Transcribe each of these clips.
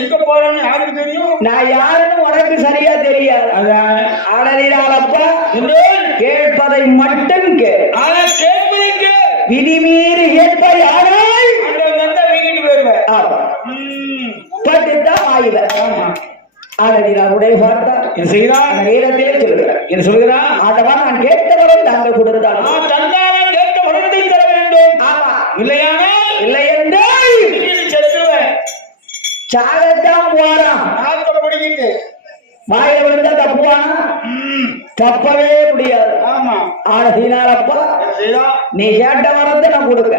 எங்க போறேன்னு யாருக்கு தெரியும்? நான் யாருன்னு உனக்கு சரியா தெரியாது. அடலிடாலப்பா கேட்பதை மட்டும் கேட்பதற்கு விதிமீறி ஏற்பதை ஆனால் வீட்டுக்கு போயிருவேன். பட்டுத்தான் ஆய்வர். ஆடலிடாருடைய பார்த்தா என் செய்தான் நேரத்திலே சொல்லுகிறேன். என்ன சொல்கிறான்? ஆட்டவா நான் கேட்டவரும் தாங்கள் கொடுத்தால் தந்தாலும் கேட்ட உடனே தர வேண்டும். இல்லையானா இல்லை என்றால் செத்துருவேன். சாகத்தான் போறான். படிக்கிட்டு வாயில விழுந்தா தப்புவானா? தப்பவே முடியாது. ஆமா. ஆனதினாலப்பா நீ கேட்ட வரத்தை நான் கொடுக்க.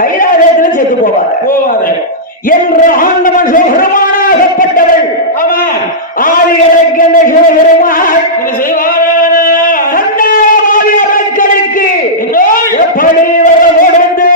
கைலாசத்துல செத்து போவாத என்று ஆண்டவன் சிவபெருமானாகப்பட்டவள். ஆதி இறக்கின்ற சிவபெருமான் மக்களுக்கு எப்படி வர கொடுத்து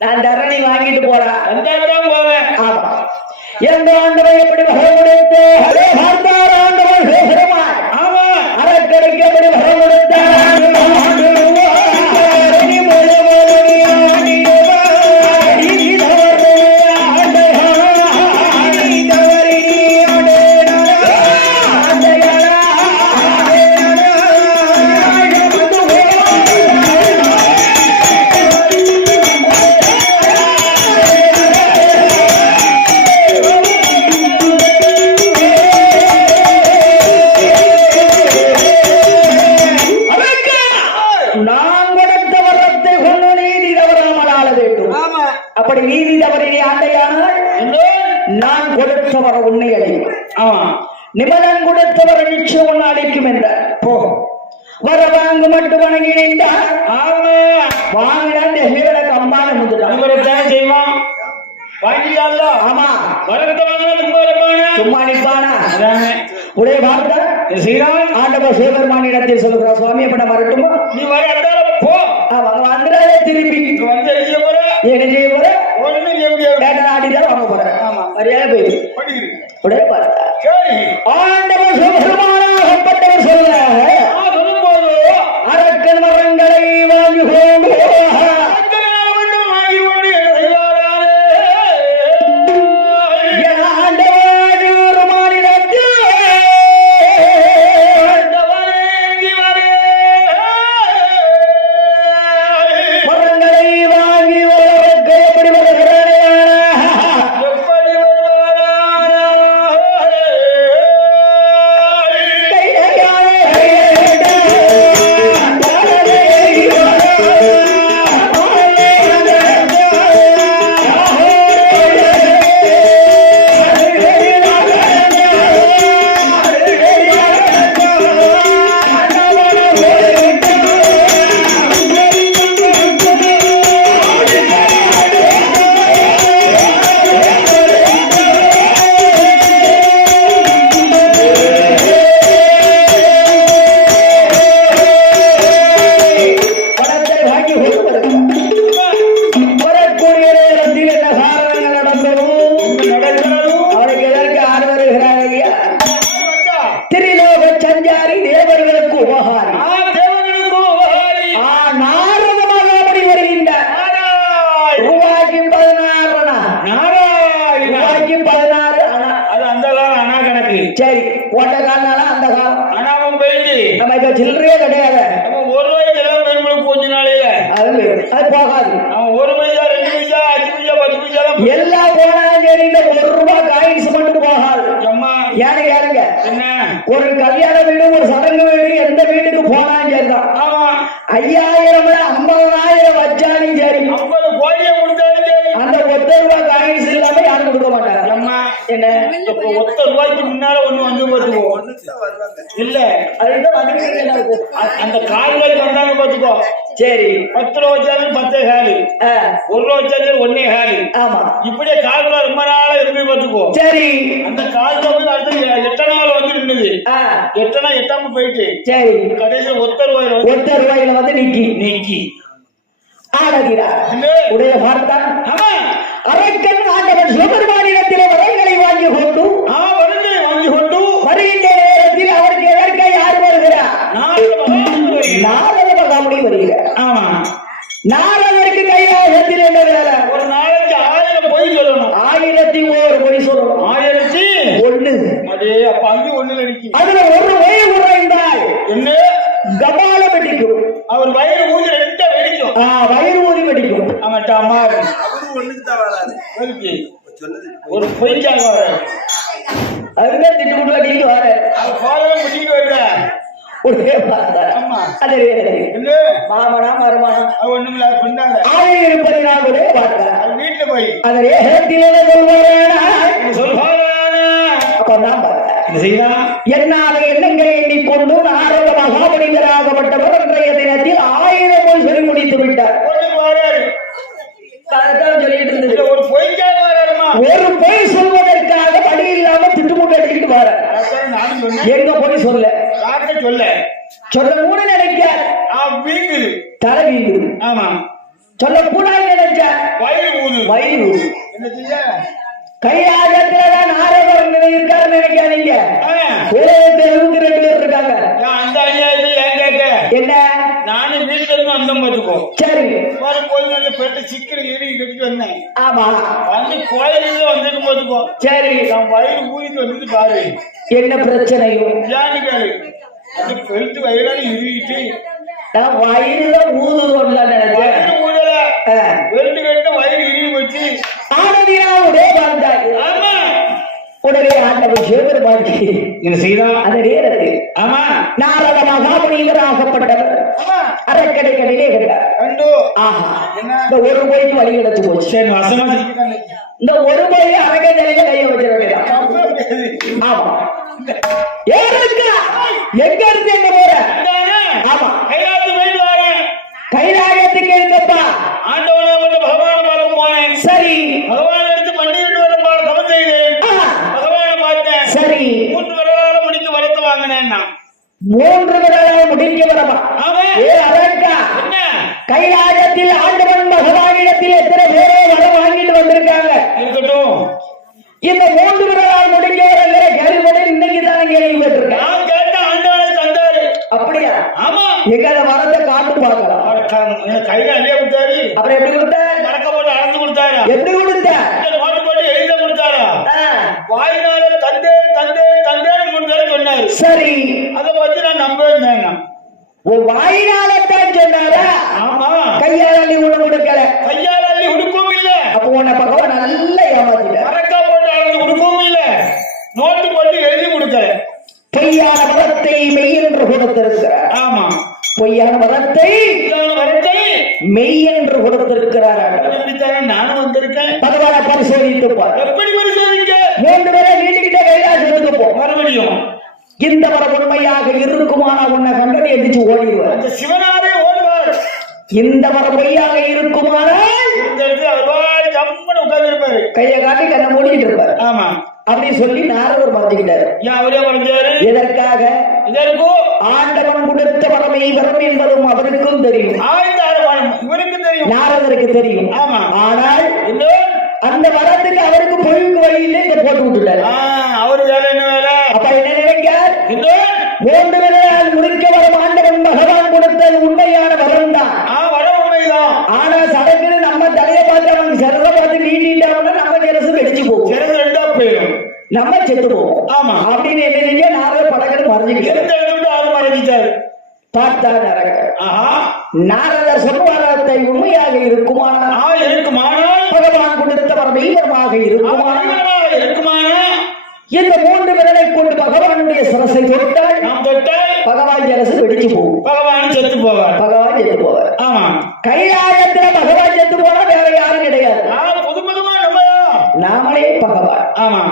நான் தரணி வாங்கிட்டு போறேன். எந்த ஆண்டவன் எப்படி வகை கொடுத்து பார்த்தார் ஆண்டவன் சிவபெருமான். அரக்கடைக்கு எப்படி வகை கொடுத்தார். அப்படி நீதி தவறினை ஆண்டையானால் நான் கொடுத்தவர் உன்னை அழிக்கும். நிபந்தன் கொடுத்தவர் நிச்சயம் ஒன்று அழிக்கும் என்றார். வர வாங்கு மட்டும் வணங்கினார். வாங்கினான் கம்பான முதல் செய்வான். வாங்கிட்டால ஆமா சும்மா நிற்பானா? உடைய வார்த்தை ஆண்டவர் சிவபெருமானிடத்தில் சொல்லுகிற சுவாமி எப்ப வரட்டுமா? நீ வர போ. வந்துடாத திருப்பி என்ன செய்ய போற? ஆடிதான் வாங்க போறேன். மரியாதை போய் பார்த்தா ஆண்டவர் சிவபெருமானாகப்பட்டவர் சொல்லுகிறாங்க. அரக்கன் மரங்களை வாங்கி சரி ஓட்ட காலனால அந்த காலம் அனாமம் போயிடுச்சு. நம்ம இப்ப சில்லறையே கிடையாது. நம்ம ஒரு ரூபாய்க்கு கொஞ்ச நாளையில அது போகாது. அவன் ஒரு பைசா 2 பைசா 5 பைசா 10 பைசா எல்லாம் போனாலும் சரி. இந்த 1 ரூபாய் காயின்ஸ் மட்டும் போகாது. அம்மா ஏன்னு கேளுங்க. என்ன ஒரு கல்யாண வீடு ஒரு சடங்கு வீடு எந்த வீட்டுக்கு போனாலும் சரிதான். ஆமா 5000 50,000 வச்சாலும் சரி 50 கோடியை கொடுத்தாலும் சரி அந்த 1 ரூபாய் காயின்ஸ் இல்லாம யாரும் கொடுக்க மாட்டாங்க. அம்மா என்ன 1 ரூபாய்க்கு முன்னால ஒண்ணு வந்து பாத்துக்கோ இல்ல அதுதான் அந்த கால்வாய்க்கு வந்தாங்க பாத்துக்கோ. சரி 10 ரூபா வச்சாலும் 10 ஹேலு 1 ரூபா வச்சாலும் 1 ஹேலு. ஆமா இப்படியே கால்வாய் ரொம்ப நாளா இருந்து பாத்துக்கோ. சரி அந்த கால்வாய் வந்து அடுத்து 8 நாள் வந்து நின்னுது. 8 நாள் எட்டாம போயிட்டு சரி கடைசியில 1 ரூபாயில வந்து நிக்கி ஆடகிறார் உடைய பார்த்தான். அரக்கன் ஆண்டவன் சிவபெருமானிடத்திலே வரங்களை வாங்கி கொண்டு வரங்களை வாங்கி கொண்டு வருகின்ற நேரத்தில் அவருக்கு எதற்க யார் வருகிறார்? நாரத மகாமுனி வருகிறார். ஆமா, நாரதருக்கு கைலாசத்தில் என்ன வேலை? ஒரு நாளைக்கு 1000 பொய் சொல்லணும். 1001 பொய் சொல்லணும். 1001. அதே அப்ப அங்கே ஒண்ணுல இருக்கு. அதுல ஒரு பொய் உரைந்தால் என்ன? கபால வெடிக்கும். அவர் வயிறு ஊதி 2 வெடிக்கும். வயிறு ஊதி வெடிக்கும். ஆமாட்டா அம்மா, அவரு ஒண்ணுக்கு தான் வராது. ஒரு பொய்க்காக வர அதுதான் திட்டு அடிக்கிட்டு வர பாதம் முடிக்கிட்டு வர்ற ஒரே பார்த்தா. ஆமா, அது என்ன மாமனா மருமனா அது ஒண்ணுமில்ல சொன்னாங்க. 1014 பார்த்தார். அது வீட்டுல போய் அந்த ரேகத்திலே சொல்லுவாங்க. அப்பதான் பார்த்தேன். என்னால எண்ணங்களை எண்ணிக்கொண்டு நாரத மகாபலிங்கராகப்பட்டவர் அன்றைய தினத்தில் 1000 பொய் சொல்லி முடித்து விட்டார். சொல்லிட்டு இருந்தது. ஒரு பொய்க்காக வராருமா? ஒரு பொய் சொல்வதற்காக வழி இல்லாம திட்டுமுட்டு அடிக்கிட்டு வர. எங்க பொய் சொல்ல சொல்ல சொல்ல கூட நினைக்க தலை வீங்குது. ஆமா, சொல்ல கூடாது நினைச்ச வயிறு ஊது. வயிறு ஊது. என்ன செய்ய? கைலாசத்துலதான் நாரதர் இருக்காரு நினைக்காதீங்க. 72 பேர் இருக்காங்க. அந்த அநியாயத்தை ஏன் கேட்க? என்ன? நானும் வீட்டுல இருந்து வந்தோம் பார்த்துக்கோ. சரி, வரும்போது அந்த பெட்ட சிக்கல் ஏறி கட்டிட்டு வந்தேன். ஆமா, வந்து கோயிலுக்கு வந்துட்டு பார்த்துக்கோ. சரி, நான் வயிறு ஊதிட்டு வந்துட்டு பாரு என்ன பிரச்சனையும் ஜானிக்காரு அது பெருத்து வயிறால இறுகிட்டு நான் வயிறுதான் ஊதுதோன்னு நினைச்சேன். ஊதல வெறுட்டு கட்ட வயிறு இறுகி போச்சு. ஆனதினாவுடைய வாழ்ந்தாய். ஆமா, உடனே ஆண்டவன் சிவபெருமான் என்ன செய்தான் அந்த நேரத்தில்? ஆமா, நாரத மகாபலிங்கராகப்பட்டவர் அரக்கடைகளிலே கண்டார். கண்டு ஆஹா, என்ன இந்த ஒரு பொய்க்கு வழி கிடைச்சு போச்சு. சரி, வசமா இந்த ஒரு பொய் அரக்க நிலையில கைய வச்சிட வேண்டாம். ஆமா, எங்க இருந்து எங்க போற? ஆமா, கைலாசத்துக்கு போயிட்டு வரேன். கைலாயத்துக்கு இருக்கப்பா ஆண்டவனை மட்டும் பகவானை பார்க்க போனேன். சரி, பகவானை எடுத்து 12 வருடம் தவம் செய்தேன். பகவானை பார்த்தேன். சரி, 3 வருடால முடிக்க வரத்து வாங்கினேன். 3 விரலால முடிக்க வரமா? அரக்கா, என்ன கைலாயத்தில் ஆண்டவன் பகவானிடத்தில் எத்தனை பேரோ வரம் வாங்கிட்டு வந்திருக்காங்க. இருக்கட்டும், இந்த 3 விரலால் முடிக்க வரங்கிற கேள்விப்பட இன்னைக்கு தான் கேள்விப்பட்டிருக்கேன். நான் கேட்ட ஆண்டவனை தந்தாரு. அப்படியா? ஆமா, எங்க அந்த வரத்தை காட்டு பார்க்கலாம். கையில அள்ளிய கொடுத்தாரு. அப்புறம் எப்படி கொடுத்த? கணக்க போட்டு அளந்து கொடுத்தாரு. எப்படி கொடுத்த? நோட்டு போட்டு எழுத கொடுத்தாரா? வாயினால தந்தே தந்தே தந்தேன்னு கொடுத்தாரு சொன்னாரு. சரி, அதை பத்தி நான் நம்புவேன். வாயினாலத்தான் சொன்னாரா? ஆமா, கையால் அள்ளி உணவு கொடுக்கல. கையால் அள்ளி உடுக்கவும் இல்ல. அப்போ உன்னை பகவான் நல்லா ஏமாத்திட்ட. மரக்கா போட்டு அளந்து கொடுக்கவும் இல்ல, நோட்டு போட்டு எழுதி கொடுக்கல. பொய்யான வரத்தை மெய் என்று கொடுத்திருக்கிறார். ஆமா, பொய்யான வரத்தை மெய் என்று கொடுத்திருக்கிறார். நானும் வந்திருக்கேன். பகவானை பரிசோதித்து பார். எப்படி பரிசோதிக்க? 3 பேரை நீண்டுகிட்ட கைலாசத்துக்கு போ. மறுபடியும் இந்த வரம் உண்மையாக இருக்குமானா உன்னை கண்டனை எதிர்த்து ஓடிடுவார். அந்த சிவனாரே ஓடுவார். இந்த வரம் பொய்யாக இருக்குமானால் இந்த இடத்துல அவர் ஜம்முன்னு உட்கார்ந்து இருப்பாரு. கையை காட்டி கண்ணை மூடிட்டு இருப்பார். ஆமா, அப்படி சொல்லி நாரதர் மறைஞ்சுக்கிட்டாரு. ஏன் அவரே மறைஞ்சாரு? எதற்காக? இதற்கும் ஆண்டவன் கொடுத்த வரமை வரம் என்பதும் அவருக்கும் தெரியும். இவருக்கு தெரியும், நாரதருக்கு தெரியும். ஆமா, ஆனால் அந்த வரத்துக்கு அவருக்கு பொழுது வழியில இங்க போட்டு விட்டுட்டாரு. அவரு வேலை என்ன வேலை? அப்ப என்ன நினைக்கார்? 3 விரலால் முடிக்க வரும் ஆண்டவன் பகவான் கொடுத்தது உண்மையான வரம் தான். வரம் உண்மைதான். ஆனா சடங்குன்னு நம்ம தலையை பார்த்து அவன் சிறத பார்த்து நீட்டிட்டாங்கன்னா நம்ம சிறசு வெடிச்சு போகும். சிறகு 2ஆ போயிடும், நம்ம செத்து போவோம். ஆமா, அப்படின்னு என்ன நினைக்க நாரதர் படங்கள் மறைஞ்சிட்டாரு. பார்த்தா நாரதர் சொல்வாரத்தை உண்மையாக இருக்குமானால் இருக்குமானால் பகவான் கொடுத்த வரமைவரமாக இருக்குமானால் இந்த 3 விரலை கொண்டு பகவானுடைய சிரசை தொட்டால் நாம் தொட்டால் பகவான் சிரசு வெடிச்சு போகும். பகவான் செத்து போவார். பகவான் செத்து போவார். ஆமா, கைலாயத்துல பகவான் செத்து போனா வேற யாரும் கிடையாது. புதுமுகமா நாமளே பகவான். ஆமா,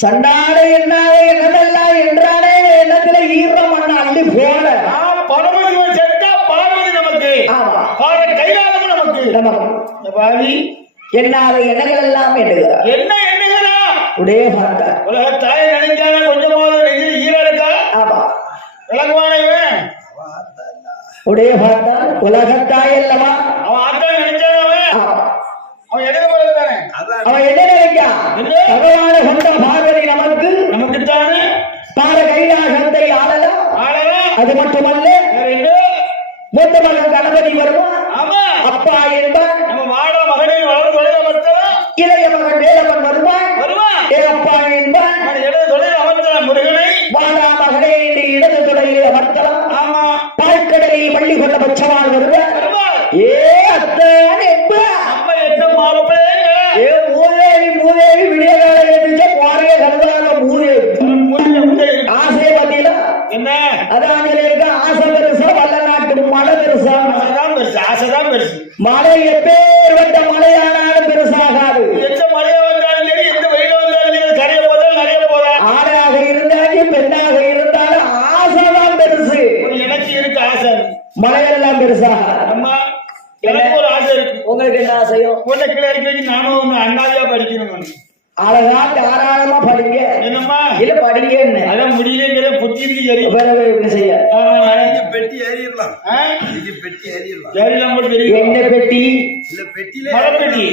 சண்டாடை என்னாலே என்னதெல்லாம் என்றானே எண்ணத்துல ஈரம் மண்ண அள்ளி போல பரமசிவன் செத்தா பார்வதி நமக்கு ஆமா பார கைலாசமும் நமக்கு நமக்கு பாவி என்னாலே எண்ணங்கள் எல்லாம் எண்ணுகிறார் என்ன எண்ணுகிறா உடைய பார்த்தா உலக தாயை நினைச்சான கொஞ்சமாவது நெஞ்சில் ஈர இருக்கா ஆமா விளங்குவான இவன் உடைய பார்த்தா உலகத்தாய் அல்லவா அவன் ஆத்தான் நினைச்சான அவன் எடுக்க போறதுதானே அவன் என்ன நினைக்கான் பகவான கொண்ட பார்வதி நமக்கு நமக்குத்தானே பார கைலாசத்தை ஆளலாம் ஆளலாம் அது மட்டுமல்ல மூத்த மகன் கணபதி வருவான் ஆமா அப்பா என்பான் நம்ம வாட மகனை வளர்ந்து தொழில் அமர்த்தலாம் இளைய மகன் வேலவன் வருவான் வருவான் அப்பா என்பான் இடது தொழில் அமர்த்தலாம் முருகனை வாடா மகனே என்று இடது தொழிலை அமர்த்தலாம் ஆமா பாய்க்கடலில் பள்ளி கொண்ட பச்சவான் வருவான் வருவான் ஏ அத்தான் என்பான் நம்ம என்ன மாப்பிள்ளை ஏ மூதேவி விடிய காலம் இருந்துச்சு பாறைய கருதாத மூதேவி ஆசையை பத்தியில என்ன அதான் இருக்க ஆசை பெருசா வல்ல நாட்டு மழை பெருசா ஆசைதான் பெருசு ஆசைதான் பெருசு மழை எப்பேற்பட்ட மழையானாலும் பெருசாகாது எந்த மழையா வந்தாலும் சரி எந்த வெயில வந்தாலும் சரி கரைய போதா நிறைய போதா ஆணாக இருந்தாலும் பெண்ணாக இருந்தாலும் ஆசைதான் பெருசு எனக்கு இருக்கு ஆசை மழையெல்லாம் பெருசாக அம்மா எனக்கு ஒரு ஆசை இருக்கு உங்களுக்கு என்ன ஆசையோ உன்னை கீழே இறக்கி வச்சு நானும் ஒண்ணு அண்ணாதியா படிக்கணும் அழகா தாராளமா படிங்க என்னம்மா இல்ல படிங்க அதான் முடியலங்கிற புத்தி இருக்கு சரி என்ன செய்ய பெட்டி ஏறிடலாம் பெட்டி ஏறிடலாம் ஏறிலாம் கூட தெரியும் என்ன பெட்டி இல்ல பெட்டியில மரப்பெட்டி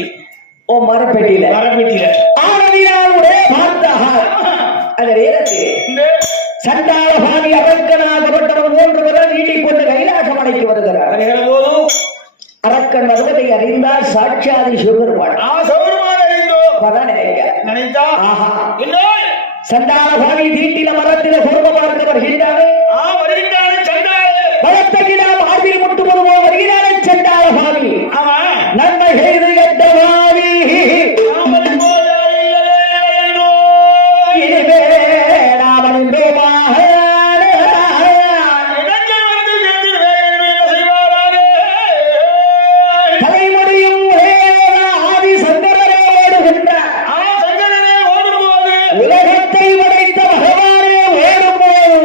ஓ மரப்பெட்டியில மரப்பெட்டியில ஆனதினாலுடைய பார்த்தாக அந்த நேரத்தில் சண்டாள பாதி அரக்கனாகப்பட்டவர் 3 பேர் நீட்டிக்கொண்டு கைலாசம் அடைக்கு வருகிறார் போதும் அரக்கன் வருவதை அறிந்தால் சாட்சாதி சிவபெருமான் நினைத்தா இல்லை சண்டாள பாவி தீட்டில மரத்தில குடும்ப பார்க்க வருகின்றானே வருகின்றானே சண்டாள மரத்தகிடா மார்பில் முட்டுவது போல் வருகிறானே சண்டாள பாவி ஆமா நன்மை செய்து கெட்ட பாவி உலகத்தை படைத்த பகவானே ஓடும்போது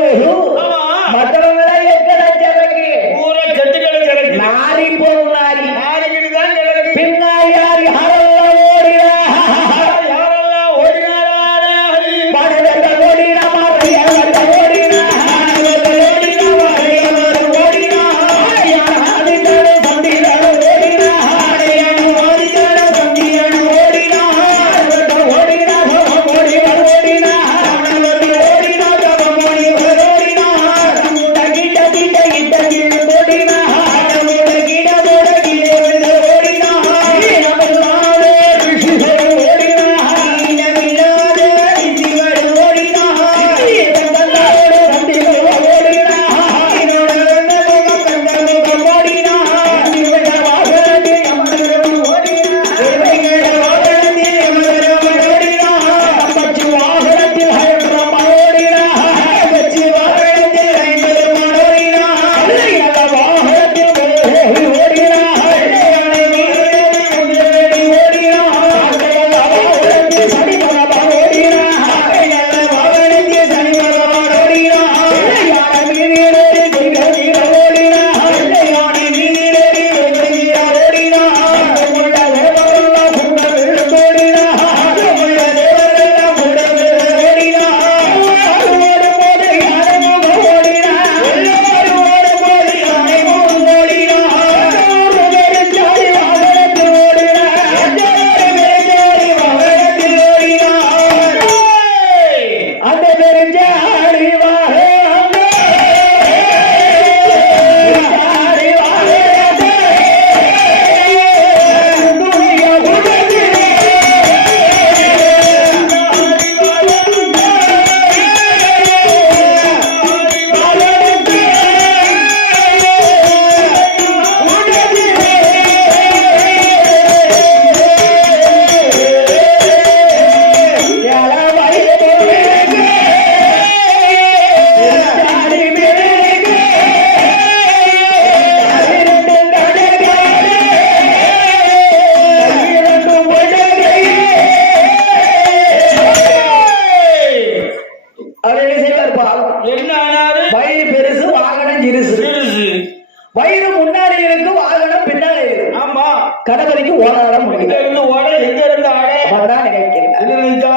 ஓடாட முடியும். எங்க இருந்து ஓட எங்க இருந்து ஆட அதான் நினைக்கிறேன். என்ன நினைச்சா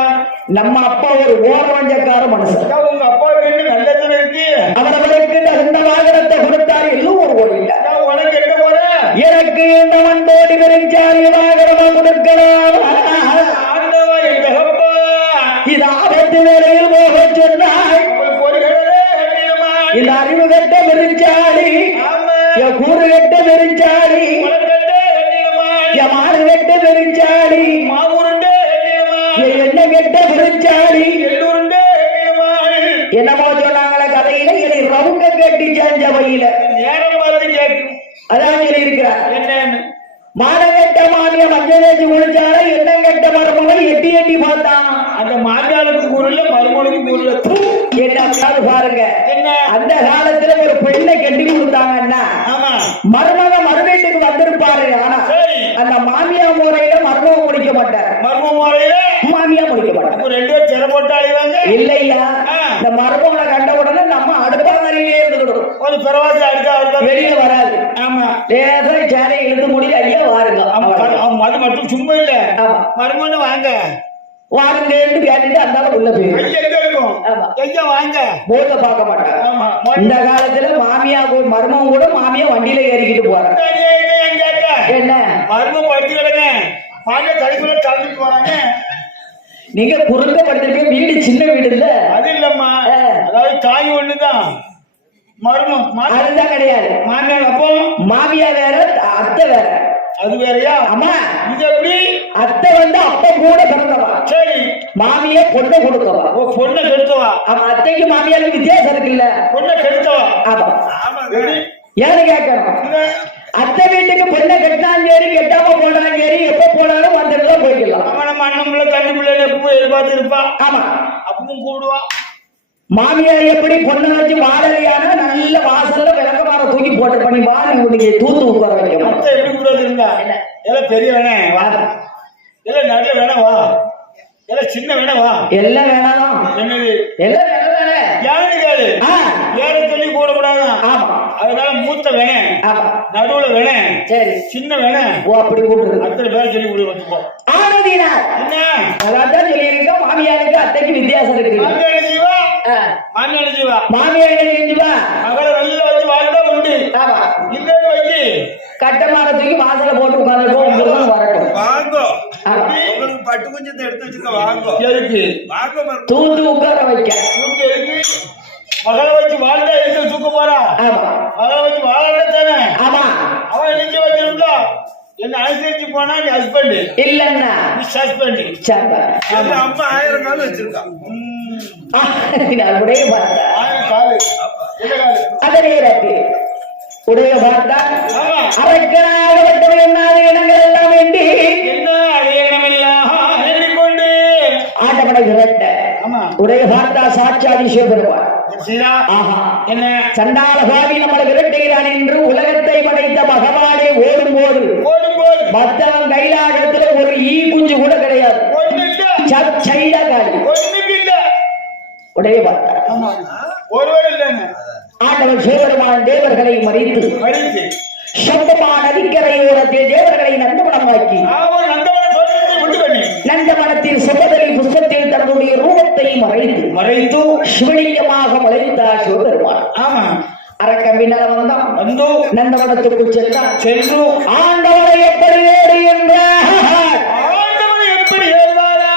நம்ம அப்பா ஒரு ஓரவஞ்சக்கார மனுஷன். உங்க அப்பா வீட்டு நல்லத்துல இருக்கு. அவர்களுக்கு தகுந்த வாகனத்தை கொடுத்தாரு. எல்லாம் ஒரு ஓடில உனக்கு என்ன போற எனக்கு இந்த வண்டோடி விரிஞ்சாரி வாகனமா கொடுக்கலாம். ஆண்டவா எங்க அப்பா இது ஆபத்து வேலையில் போக சொன்னாய். இந்த அறிவு கட்ட விரிஞ்சாடி, என் கூறு கட்ட விரிஞ்சாடி, என் மாறு கட்ட விரிஞ்சாடி, என் எண்ணெய் கட்ட விரிஞ்சாடி. என்னமோ சொன்னாங்களே கதையில இதை ரவுங்க கட்டி செஞ்ச வழியில நேரம் பார்த்து கேட்கும். அதான் சொல்லி இருக்கிறார். என்னன்னு மானகட்ட மாமிய மஞ்சள் தேய்ச்சி குளிச்சால எண்ணம் கட்ட மருமகன் எட்டி எட்டி பார்த்தான். அந்த மாமியாருக்கு கூறல மருமனுக்கு கூறல என்ன பாருங்க. என்ன அந்த காலத்துல ஒரு பெண்ணை கட்டி கொடுத்தாங்கன்னா ஆமா மருமக மறுவீட்டுக்கு வந்திருப்பாரு. ஆனா சரி அந்த மாமியா முறையில மருமக முடிக்க மாட்டார். மர்ம முறையில மாமியா முடிக்க மாட்டார். ரெண்டு பேரும் சிறை போட்டு அழிவாங்க. இல்லையா இந்த மருமகளை கண்ட உடனே நம்ம அடுப்பாங்கரையிலே இருந்துக்கிடும். ஒரு பிறவாசி அடுத்த வெளியில வராது. ஆமா லேசா சேரை இழுத்து முடிய ஐயா வாருங்க. அது மட்டும் சும்மா இல்ல ஆமா மர்மன்னு வாங்க வாருங்கன்னு கேட்டுட்டு அந்த உள்ள போயிடும். ஐயா எங்க இருக்கும் ஆமா ஐயா வாங்க போத பார்க்க மாட்டாங்க. ஆமா இந்த காலத்துல மாமியா மருமம் கூட மாமியா வண்டியில ஏறிக்கிட்டு போறாங்க. என்ன மர்மம் படுத்து கிடங்க மாமியா தலைக்குள்ள தள்ளிட்டு போறாங்க. நீங்க குறுக்க படுத்திருக்க வீடு சின்ன வீடு இல்ல. அது இல்லம்மா அதாவது தாய் ஒண்ணுதான் மர்மம் அதுதான் கிடையாது. மாமியார் அப்போ மாமியா வேற அத்தை வேற. அது வேறையா ஆமா இது எப்படி அத்தை வந்து அப்ப கூட பிறந்தவா. சரி மாமியே பொண்ணை கொடுக்கவா. ஓ பொண்ணை கெடுத்தவா. ஆமா அத்தைக்கு மாமியாருக்கு வித்தியாசம் இருக்குல்ல. பொண்ணை கெடுத்தவா. ஆமா எப்படி ஏன்னு கேட்கணும். அத்தை வீட்டுக்கு பொண்ணை கட்டினாலும் சரி கெட்டாம போனாலும் சரி எப்ப போனாலும் வந்துடலாம் போய்க்கலாம். அவன் நம்ம அண்ணன் பிள்ளை தண்ணி பிள்ளை எப்பவும் எதிர்பார்த்து இருப்பான். ஆமா அப்பவும் கூடுவான். மாமியார் எப்படி பொண்ணை வச்சு வாடகையான நல்ல வாசல்ல விளக்கமாற தூக்கி போட்டு பண்ணி வாரி உனக்கு தூத்து உட்கார வைக்கணும். அத்தை எப்படி கூட இருந்தா எல்லாம் பெரிய வேணே வா எல்லாம் நல்ல வேணா வா எல்லாம் சின்ன வேணா வா எல்லாம் வேணாம். என்னது எல்லாம் வேணாம். யாரு கேளு ஏழை சொல்லி போடக்கூடாதான். ஆமா அதனால மூத்த வேணேன் ஆமா நடுவுல வேணேன் சரி சின்ன வேணேன் ஓ அப்படி கூப்பிடுறது. அத்தனை பேர் சொல்லி கொடு வந்துப்போம். ஆனதினா என்ன அதான் சொல்லியிருக்க மாமியாருக்கு அத்தைக்கு வித்தியாசம் இருக்கு. மாமியார் ஜீவா மாமியார் ஜீவா மாமியார் செஞ்சுவா மகளை நல்லா வச்சு வாழ்ந்தா உண்டு. ஆமா இல்ல வச்சு கட்டமான தூக்கி வாசல போட்டு உட்காந்துருக்கோம் வரட்டும். வாங்கோ ஆமா உங்களுக்கு பட்டு கொஞ்சத்தை எடுத்து வச்சுக்க வாங்கோ எதுக்கு வாங்க மருமகன். தூத்து உட்கார வைக்க. தூக்கு எதுக்கு மகளை வச்சு வாழ்ந்தா எதுக்கு தூக்க போறா. ஆமா மகளை வச்சு வாழாட தானே ஆமா அவன் என்னைக்கு வச்சிருந்தா என்ன அனுசரிச்சு போனா நீ ஹஸ்பண்ட் இல்லன்னா நீ சஸ்பெண்ட். எங்க அம்மா 1000 கால் வச்சிருக்கா. உடைய பார்த்தா ஆயிரம் காலு என்ன காலு அதே ராத்தி உடைய பார்த்தா ஆமா அரைக்கனாக வெட்டவை என்னாத இனங்கள் எல்லாம் வேண்டி என்ன அடையணமெல்லாம் எண்ணிக்கொண்டு ஆட்டப்படை விரட்ட. ஆமா உடைய பார்த்தா சாட்சாதி சிவபெருமான். சீரா ஆஹா என்ன சண்டால பாவி நம்மளை விரட்டுகிறான் என்று உலகத்தை படைத்த பகவானே ஓடும் போது போடும் போது மத்தவன் கைலாகத்துல ஒரு ஈ குஞ்சு கூட கிடையாது. ஒண்ணு இல்ல சைடா காலி ஒண்ணுக்கு இல்ல. உடைய பார்த்தா ஆமா ஒருவர் இல்லைங்க ஆண்டவன் சிவபெருமான் தேவர்களை மறித்து மடித்து சப்தமா நதிக்கரையோரத்தில் தேவர்களை நந்தமனமாக்கி அவன் நந்தவன தோற்றத்தை விட்டு பண்ணி நந்தமனத்தின் சுபதரை புஷ்பத்தில் தன்னுடைய ரூபத்தை மறைத்து சிவலிங்கமாக முளைத்தார் சிவபெருமான். ஆமா அரக்கம்பின்னல வந்தான் வந்தோ நந்தவனத்துக்குள் சென்றான். சென்று ஆண்டவனை எப்படி ஏறு என்ற ஆண்டவன் எப்படி ஏறுவாரா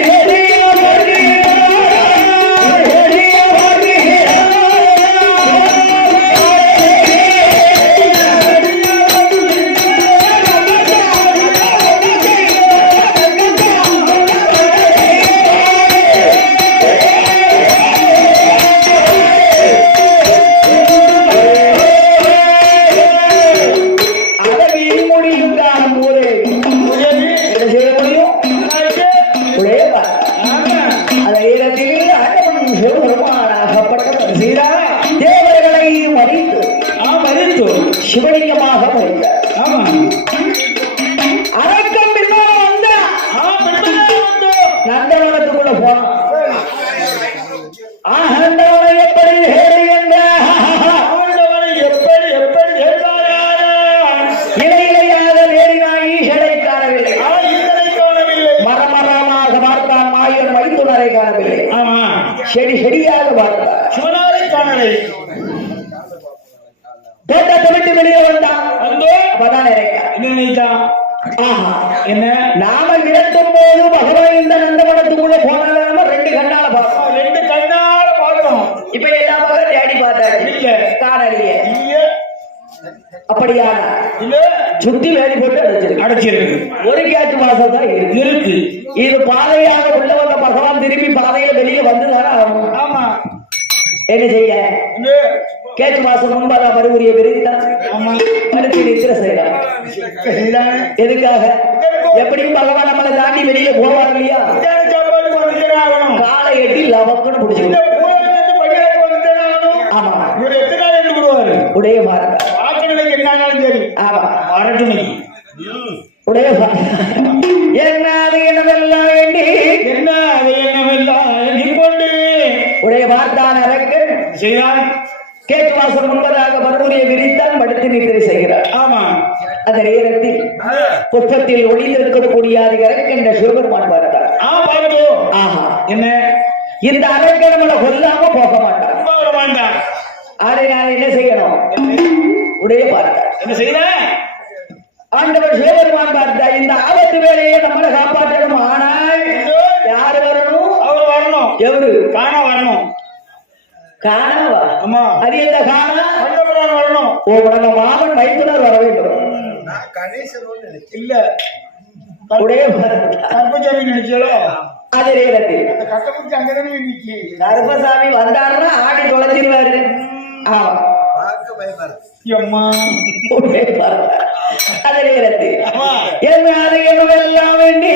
Hey! செடி செடியாக பார்த்தார். சிவனாரை காணலை. தோட்டத்தை விட்டு வெளியே வந்தான். வந்து அப்பதான் நினைக்கிறான். என்ன நினைத்தான்? ஆஹா, என்ன நாம இறக்கும் போது பகவான் இந்த நந்தவனத்துக்குள்ள போனதாம ரெண்டு கண்ணால பார்த்தோம். ரெண்டு கண்ணால பார்த்தோம். இப்ப எல்லா தேடி பார்த்தாரு. இல்ல காணலையே. இல்ல அப்படியான இல்ல சுத்தி வேலி போட்டு அடைச்சிருக்கு. ஒரு கேட்டு வாசல் தான் இருக்கு. இது பாதையாக உள்ள வந்த பகவான் திரும்பி பாதையில வெளியே வந்துதானே ஆகணும். ஆமா. என்ன செய்ய? என்ன? கேட்டு வாசல் முன்பாக மறுபடிய விரித்தான். ஆமா. அடுத்து நித்திர செய்யலாம். எதுக்காக? எப்படியும் பகவான் நம்மளை தாண்டி வெளியில போவார் இல்லையா? காலை எட்டி லவக்குன்னு பிடிச்சிருக்கோம். ஆமா. இவர் எத்தனை நாள் எடுத்து விடுவாரு? உடைய பாருங்க. வாக்கினுக்கு என்ன ஆனாலும் சரி. ஆமா. வரட்டும். உடைய என்ன அது என்னவெல்லாம் வேண்டி என்ன அது என்னவெல்லாம் எண்ணி கொண்டு உடைய வார்த்தான் அரக்கு செய்தான். கேட்டு வாசல் முன்பதாக மறுபடிய விரித்தான் படுத்து நித்திரை செய்கிறார். ஆமா. அந்த நேரத்தில் புஷ்பத்தில் ஒளிந்திருக்கக்கூடிய அதிகாரம் என்ற சிவபெருமான் பார்த்தார். ஆஹா, என்ன இந்த அரக்க நம்மளை கொல்லாம போக மாட்டான். அதை நான் என்ன செய்யணும்? உடைய பார்த்தார். என்ன செய்த? ஆண்டவர் சிவபெருமான் பார்த்தார். இந்த ஆபத்து வேலையை நம்மளை காப்பாற்றணும். ஆனால் யாரு வரணும்? அவர் வரணும். எவரு? காணா வரணும். காணாவா? ஆமா. அது எந்த காணா? வரணும். ஓ, நம்ம மாமன் மைத்துனர் வர வேண்டும். இல்ல உடைய கருப்பசாமி நினைச்சாலோ? அதே நேரத்தில் அந்த கட்டப்புக்கு அங்கதானே நிக்கி கருப்பசாமி வந்தாருன்னா ஆடி தொலைச்சிருவாரு. ஆமா. அம்மா. அதே நேரத்தில் ஆமா. என்ன அது என்னவெல்லாம் வேண்டி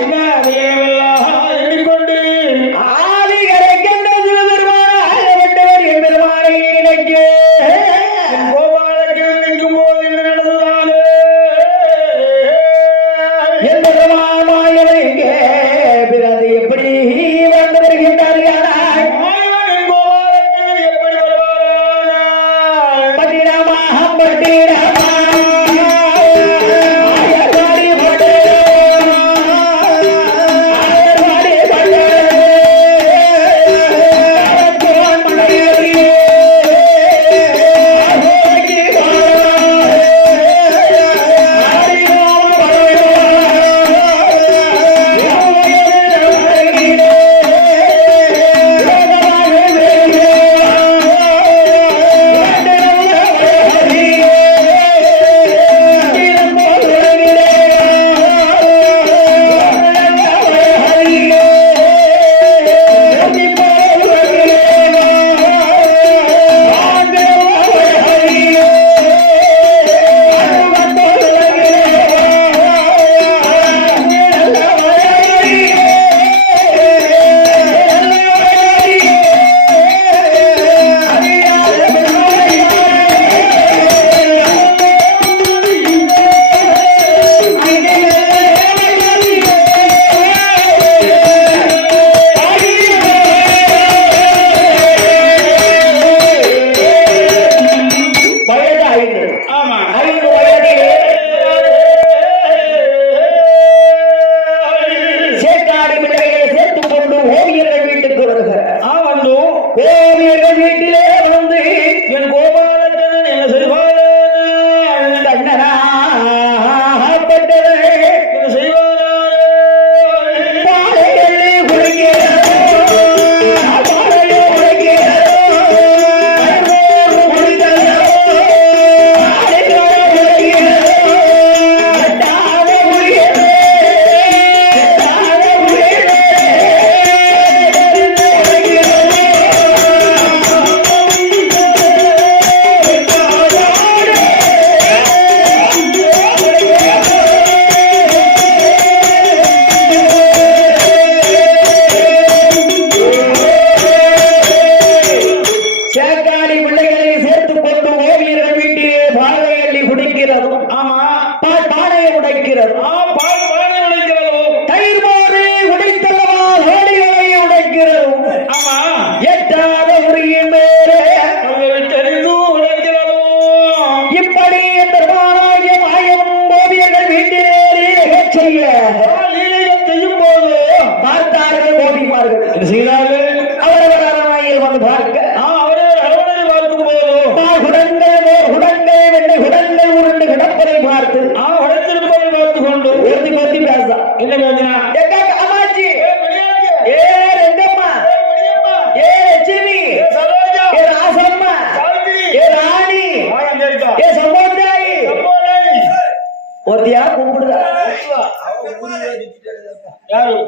என்ன அது என்னவெல்லாம் எண்ணிக்கொண்டு ஆதிகரைக்கின்ற சிவபெருமான ஆகப்பட்டவர் என் பெருமானை நினைக்க கோபாலக்கு நிற்கும் போது என்ன நடந்ததாலே என் பெருமாமாயவர் எங்கே பிறகு எப்படி வந்து வருகின்றார்கள்? கோபாலக்கு எப்படி வருவாரா? பட்டினமாக பட்டினமா செய்தார்கள். அவரவர்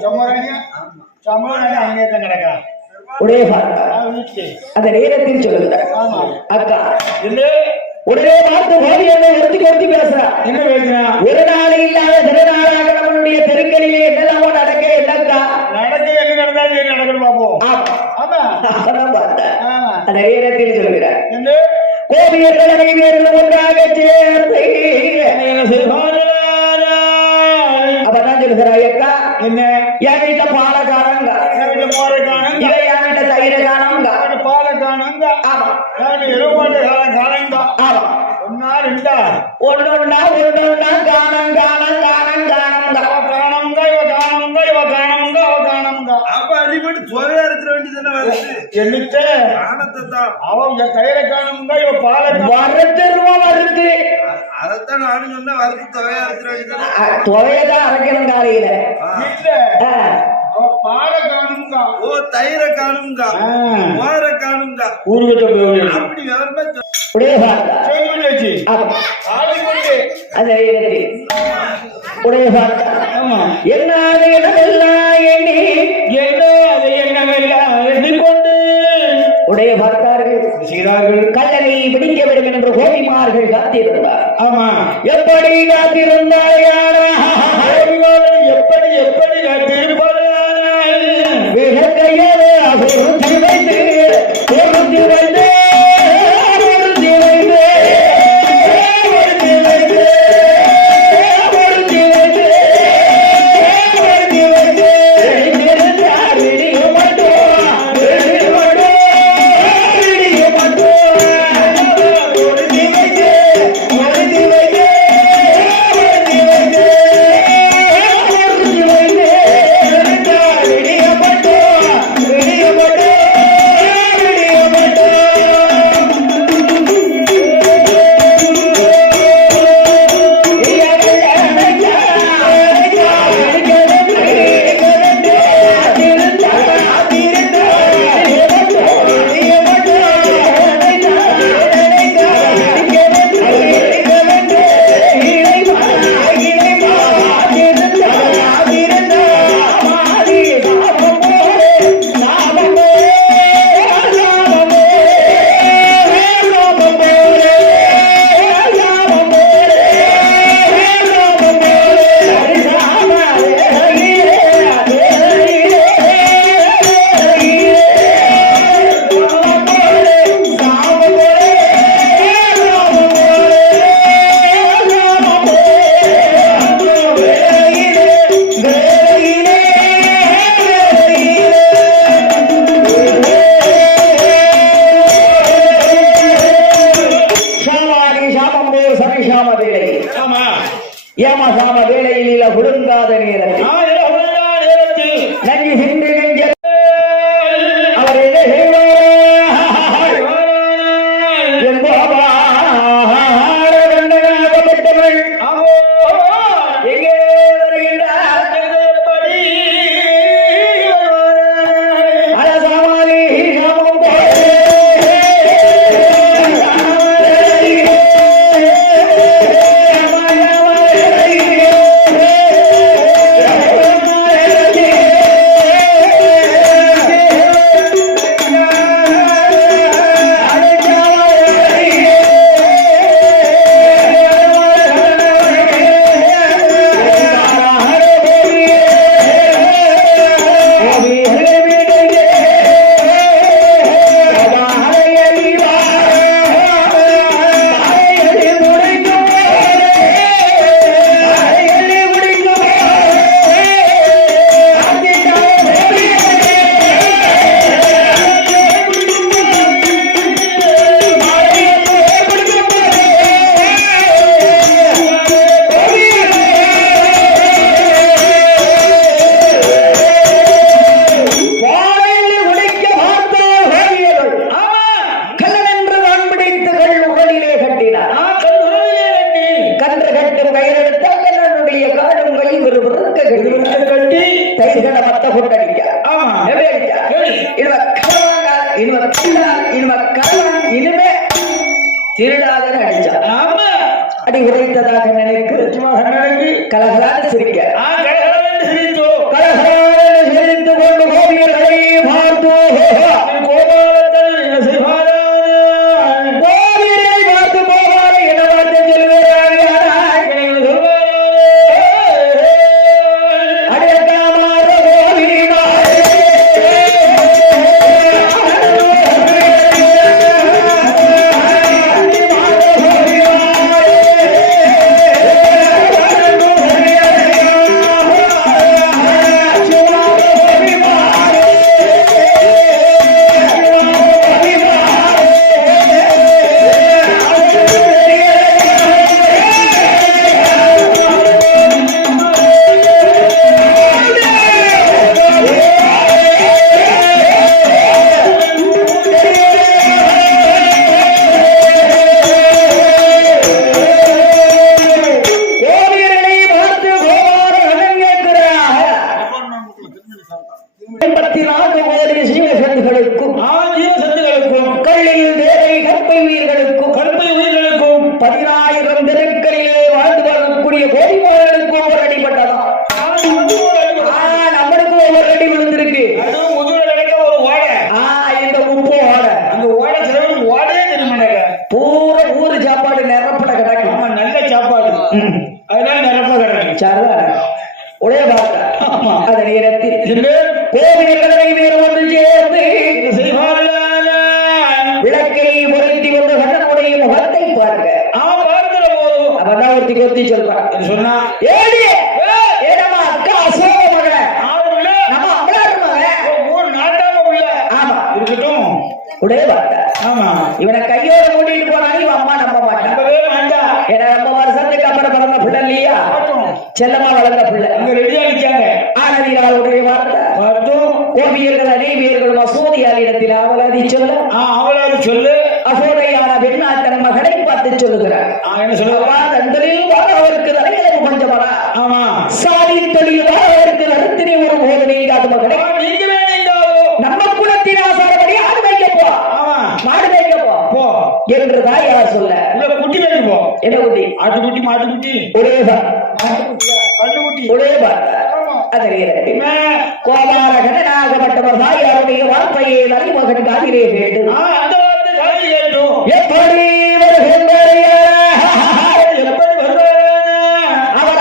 சமராணியா சமராணி அங்கே தான் கிடக்கா உடைய பார்த்தா அந்த நேரத்தில் சொல்லுகிறார் ஆமா அக்கா இல்லை உடனே பார்த்து மோதி என்ன ஒருத்தி பேசுறா என்ன பேசுறான் ஒரு நாள் இல்லாத திருநாளாக நம்மளுடைய தெருக்களிலே என்னெல்லாமோ நடக்க என்னக்கா நடக்க என்ன நடந்தாலும் சரி நடக்கணும் பாப்போம் ஆமா அதான் பார்த்தேன் ஆமா அந்த நேரத்தில் சொல்கிறார் என்ன கோபியர்கள் அனைவரும் ஒன்றாக சேர்ந்து என்ன செய்வாங்க அப்பதான் சொல்கிறாய் அக்கா என்ன என் வீட்டுல பாலை காணங்க என் வீட்டுல மோரை காணுங்க இதை என் வீட்டுல தயிரை காணங்க என் பாலை காணுங்க ஆமா என் வீட்டு எருமாட்டு காணுங்க ஆமா ஒன்னா ரெண்டா ஒன்னொன்னா காணம் இவ காணுங்க அப்ப அடிபட்டு சுவையா இருக்கிற வேண்டியதானே வருது என்னத்த காணத்தை தான் அவன் தயிரை காணுங்க இவ பாலை வருது அதைத்தான் நானும் சொன்னா வருது சுவையா இருக்கிற வேண்டியதானே துவையதான் அரைக்கணும் காலையில இல்ல அவ பாலை காணுங்க ஓ தயிரை காணுங்க மோரை காணுங்க ஊருகிட்ட போய் அப்படி விவரமா உடைய பார்த்தா சொல்லிச்சு ஆளு கொண்டு அந்த உடைய பார்த்தா ஆமா என்ன அது என்னவெல்லாம் எண்ணி என்ன அதை என்னவெல்லாம் எண்ணிக்கொண்டு உடைய பார்த்தார்கள் செய்தார்கள் கல்லனை பிடிக்க வேண்டும் என்று கோபிமார்கள் காத்திருந்தார் ஆமா எப்படி காத்திருந்தார் எப்படி எப்படி காத்திருப்பார்கள் விளக்கையது பொருத்தி வைத்து பொருத்தி வைத்து ஏமாசாம வேளையில் ஒழுங்காத நேரத்தில் நன்றி சென்று அவர் என்ன செய்வார் என்பவர்கள் எங்கே வருகின்றார் அலசாமாலி சாமம் திருடாத அடிச்சா அடி உரைத்ததாக நினைக்கு கலகலான சிரிக்க கலகலான கோபாலத்தன் என்ன செய்வாரா கோவிலை பார்த்து போவாரு என்ன பார்த்து சொல்லுவாரு அடையக்காமார கோவிலினாரே விளக்கை பொருத்தி வந்த கண்ணனுடைய முகத்தை பார்க்க சொன்னா அக்கா அசோக மகன் நம்ம அம்பலாட்டு மகன் ஊர் நாட்டாக உள்ள ஆமா இருக்கட்டும் உடைய பார்த்தா ஆமா இவனை கையோட கூட்டிட்டு போனாலும் இவன் அம்மா நம்ப மாட்டான் ஏன்னா நம்ம வருஷத்துக்கு அப்புறம் பிறந்த பிள்ளை இல்லையா செல்லமா வளர்ந்த பிள்ளை அங்க ரெடியா நிக்காங்க ஆனதினாளுடைய வார்த்தை கோபியர்கள் அநேவியர்கள் மசூதியாரிடத்தில் அவளாதி சொல்ல அவளாது சொல்லு அசோதையான பெண்ணா தன் மகனை பார்த்து சொல்லுகிறார் என்ன சொல்லுவா தந்தலில் அவருக்கு தலைகளை பஞ்சமரா ஆமா சாதி தொழில் அவருக்கு நடத்தினே ஒரு போதனை காட்டு மகனை நீங்களே நம்ம குலத்தின் ஆசாரப்படி ஆடு வைக்க போ மாடு வைக்க போ என்று தாயார் சொல்ல குட்டி வைக்க போ என்ன குட்டி ஆட்டுக்குட்டி மாட்டுக்குட்டி ஒரே கண்ணுக்குட்டி ஒரே பார்த்தா கோபாலகனாகப்பட்டவர் தாயாருடைய வார்த்தையை நலிமகன் காதிலே கேட்டு அந்த வார்த்தை காதில் கேட்டும் எப்படி வருகின்றார் எப்படி வருவார் அவர்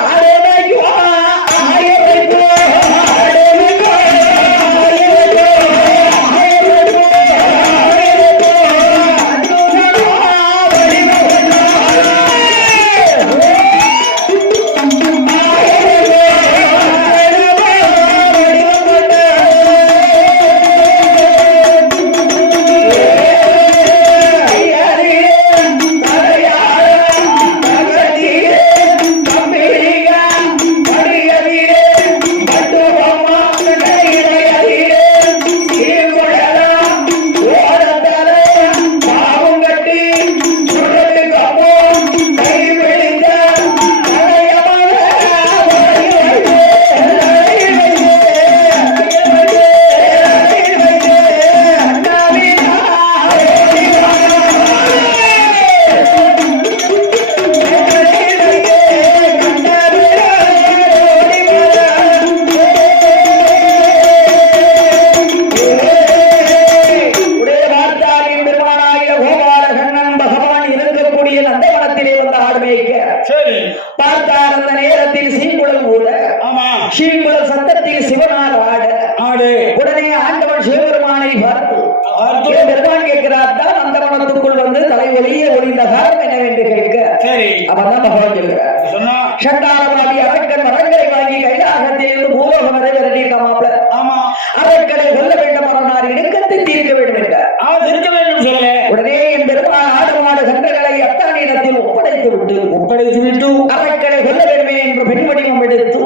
சண்டாளவாதி அரக்கன் மரங்களை வாங்கி கைலாகத்திலிருந்து பூலோகம் வரை விரட்டியிருக்காமாப்ல. ஆமா, அரக்கனை கொல்ல வேண்டும் மரனார் இடுக்கத்தை தீர்க்க வேண்டும் என்றார். தீர்க்க வேண்டும் சொல்ல உடனே என் பெருமாள் ஆடு மாடு கன்றுகளை அத்தானிடத்தில் ஒப்படைத்து விட்டு அரக்கனை கொல்ல வேண்டுமே என்று பெண் வடிவம் எடுத்து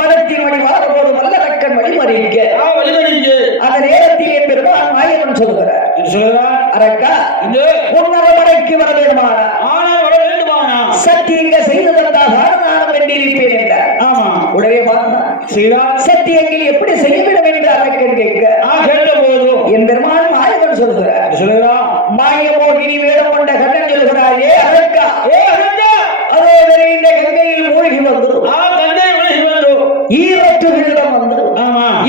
மதத்தின் வழி வாரபோது வல்லரக்கன் வழிமறிக்க அந்த நேரத்தில் என் பெருமாள் மாயவன் சொல்கிறார், அரக்கா உன்னரமடைக்கு வர வேண்டுமானா சத்தியங்க செய்து தந்தால் நானும் வென்றிருப்பேன் என்றார். ஆமா, உடனே பார்த்தான் சத்தியங்கள் எப்படி செய்ய வேண்டும் என்று அரக்கன் கேட்க என் பெருமாள் மாயவன் சொல்கிறார், மாயமோகினி வேடம் கொண்ட கண்ணன் சொல்கிறார், ஏ அரக்கா அதோ இந்த கங்கையில் மூழ்கி வந்து ஈரற்று விழுதம் வந்து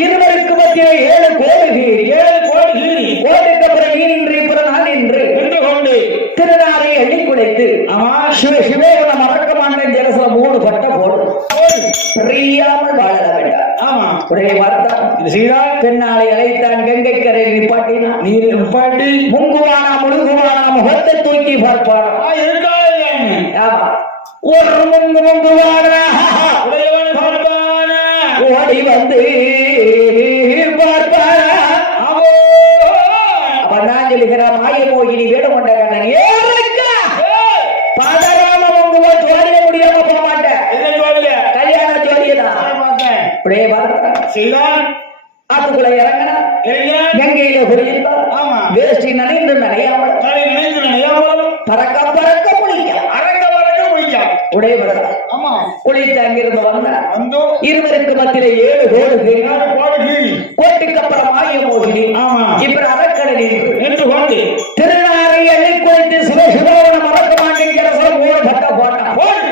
இருவருக்கு மத்திய 7 கோவில் நிப்பாட்டினா நீர் நிப்பாட்டி முங்குவானா முழுகுவானா முகத்தை தூக்கி பார்ப்பானா இருக்கா இல்லைன்னு ஆமா ஒரு முங்குவானா உடையவன் பார்ப்பானா ஓடி வந்து பார்ப்பானா ஆவோ அப்ப நான் சொல்லுகிறேன் மாயமோகினி வேடம் கொண்ட கண்ணன் ஏறக்கா பாதராம முங்குவா ஜோடிய முடியாம போக மாட்டேன் என்ன ஜோடிய கல்யாண ஜோடியதான் பார்த்தேன் அப்படியே பார்த்தான் செய்தான் ஆத்துக்குள்ள இறங்கினா கங்கையில குடியிருந்தா ஆமா வேஷ்டி நனைந்து நனையாமல் நினைந்து நினையாமல் பறக்க பறக்க குளிக்க அரங்க வழக்க முடிക്കാം உடைய வரலாம் ஆமா குளித்து அங்கிருந்து வந்தா வந்தோ இருவருக்கு மத்தியில 7 கோடுகள் பாடுகி கோட்டுக்கு அப்புறம் மாயமோகினி ஆமா இப்ப அறக்கடலில் என்று கொண்டு திருநாரை அள்ளி குளித்து சிவசிவாவன மறக்க மாட்டேங்கிற சொல்ல மூணு பட்ட போட்டான் போடு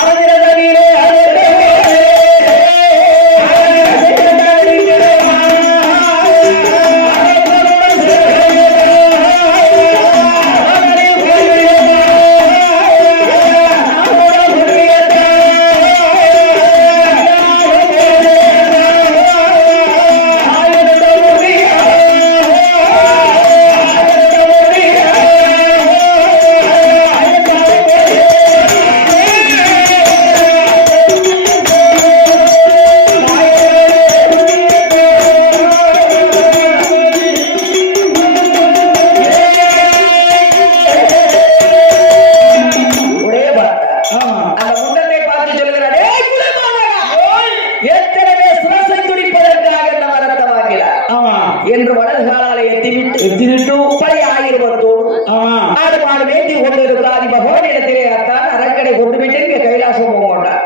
அவதிரதனிலே என்று வலதுகாலாலை எத்திவிட்டு பழைய ஆயிரத்தோடு ஆடு மாடு மேய்த்தி கொண்டு இருக்கிறார் இப்ப போனிடத்திலே அத்தான் அரக்கடை கொண்டு விட்டு இங்க கைலாசம் போகமாட்டார்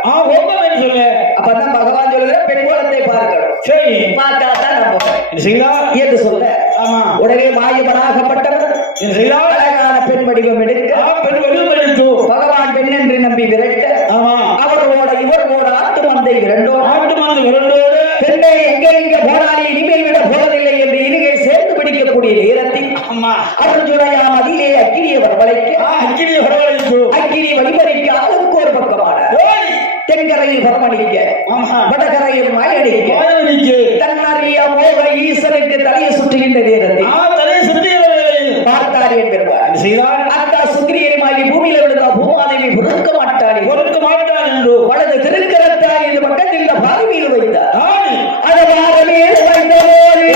சொல்லு அப்பதான் பகவான் சொல்லுகிற பெண் கோலத்தை பார்க்கணும் சரி பார்த்தா தான் நம்ம செய்தா என்று சொல்ல ஆமா உடனே மாயமனாகப்பட்டவர் என்ன செய்தா அழகான பெண் வடிவம் எடுக்க பெண் வடிவம் எடுத்து பகவான் பெண் என்று நம்பி விரட்ட ஆமா அவர்களோட இவர்களோட ஆட்டு மந்தை விரண்டோம் ஆட்டு மந்தை விரண்டோடு பெண்ணை எங்க போனாலே இனிமேல் விட போவதில்லை என்று இருகை சேர்ந்து பிடிக்கக்கூடிய நேரத்தில் ஆமா அர்ஜுனையா மதிலே அக்கினியை வரவழைக்க அக்கினி வரவழைத்து அக்கினி வழிமறிக்க அதற்கு ஒரு பக்கமான தென்கரையில் பரமணிக்க வடகரையில் மாயடிக்க தன்னறிய மோக ஈசனுக்கு தலையை சுற்றுகின்ற நேரத்தில் பார்த்தார் என்பார் செய்தார் அத்தா சுக்கிரியமாகி பூமியில விழுந்தா பூமாதேவி பொறுக்க மாட்டாள் என்று வலது திருக்கரத்தால் இது பக்கத்தில் பாதி மீது வைத்தார் அதை பாரமே வைத்தோரே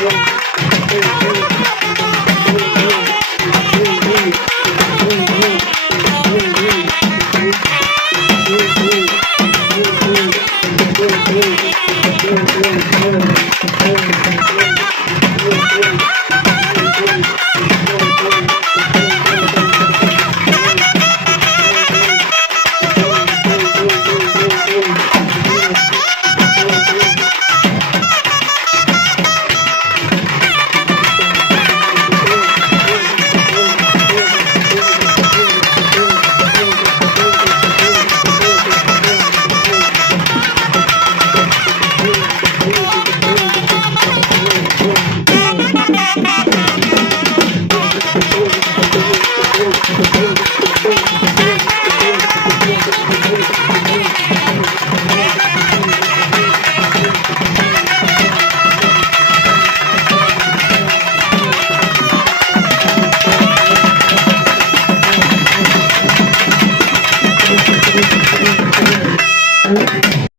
ஆ